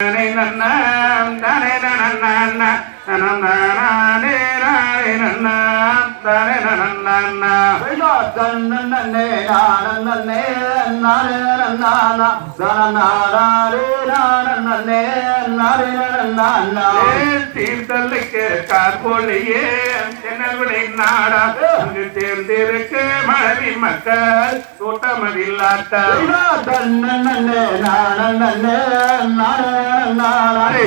நன்ன நன்ன நன்ன நானே நானே தென்னல்விளை நாடா அங்கு தேர்ந்திருக்கு மழவி மக்கள் கூட்டமதில்லாட்டா நன்னே நானே நானே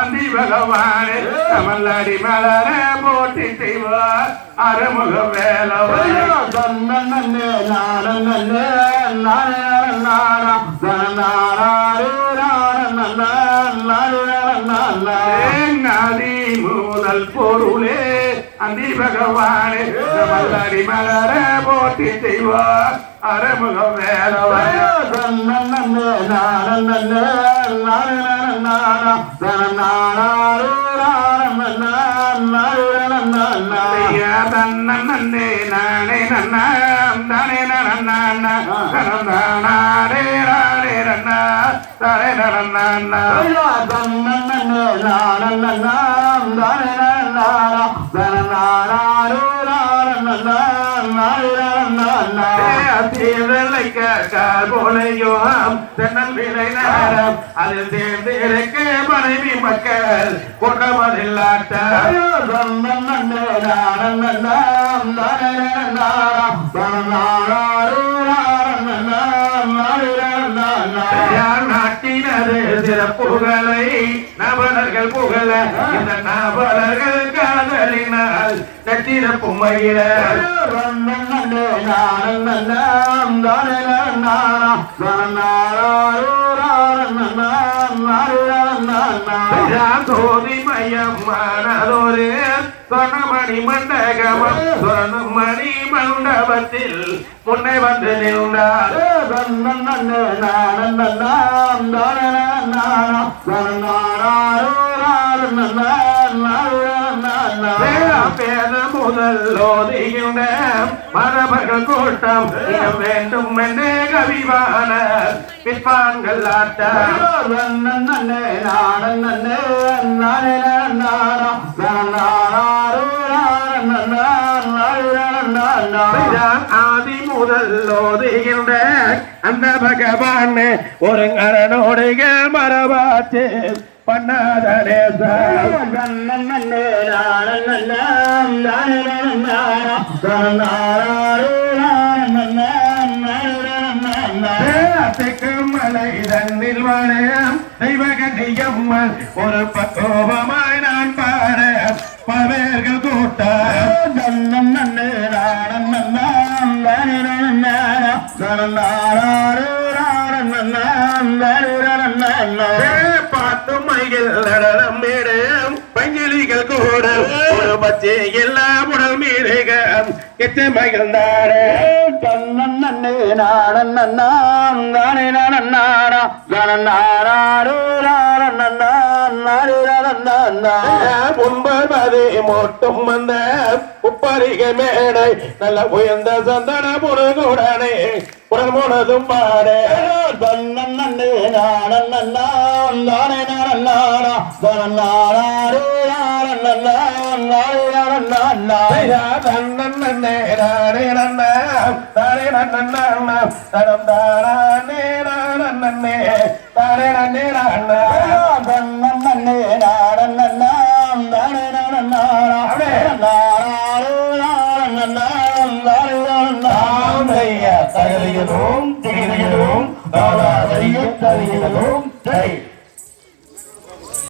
அந்தி பகவானே ஐயா மலரே போட்டி செய்வார். தானே நன்னான்னா நனந்தானே நானே நன்னா முதல் பொருளே அந்தி பகவானே கமல்லடி மலரே போட்டி செய்வார். அறுமுக வேலவன். நன்னே நானே நானே நானா நானா ஏங்காதி முதல் பொருளே அந்தி பகவானே கமல்லடி மலர போட்டி தன்னே நானே நன்னாம் தானே நன்னான்னா நனந்தானே நானே நன்னா தானே நன்னான்னா போலையும் தென்னல் விலை நேரம் அதில் சேர்ந்து இருக்க மனைவி மக்கள் கொண்டவதில்லாட்ட நாட்டினது சிறப்புகளை நபர்கள் புகழ இந்த நபர்கள் நச்சிர பொம்மையில சோதி மையம் மனதொரு சொன்னமணி மண்டகமம். சொன்னமணி மண்டபத்தில் முன்னே வந்து நின்றார். பேத செய்கின்ற மரபர்கள் கூட்டம் இடம் வேண்டும் என்றே கவிவான பிற்பான்கள் ஆட்டம். ஆதி முதல் ஓதுகின்ற அந்த பகவான் ஒரு அரணோடுகள் மரபாச்சு பண்ணாத காத்துக்கும் மலை தன்னில் வளையம் தெய்வகண்டியம்மன் ஒரு பக்கோபமாய் நான் பாட பவேர்கள் கூட்டம். பாட்டு மைகள் நடனம் மேடம். பங்கிலிகள் கூட ஒரு பச்சை எல்லாம் உடல் மீறுக கெட்ட மகள் தாட முன்பது மோட்டும் வந்த உப்பரிக மேடை நல்ல உயர்ந்த சந்தன புறகுடனே புறல் முனதும் பாட தன்னே நானே நன்னா தானே நன்னா தனம் நன்னே நன்னா தகதிகளும் திகதிகளும் தாராதையும் தருகிறதும்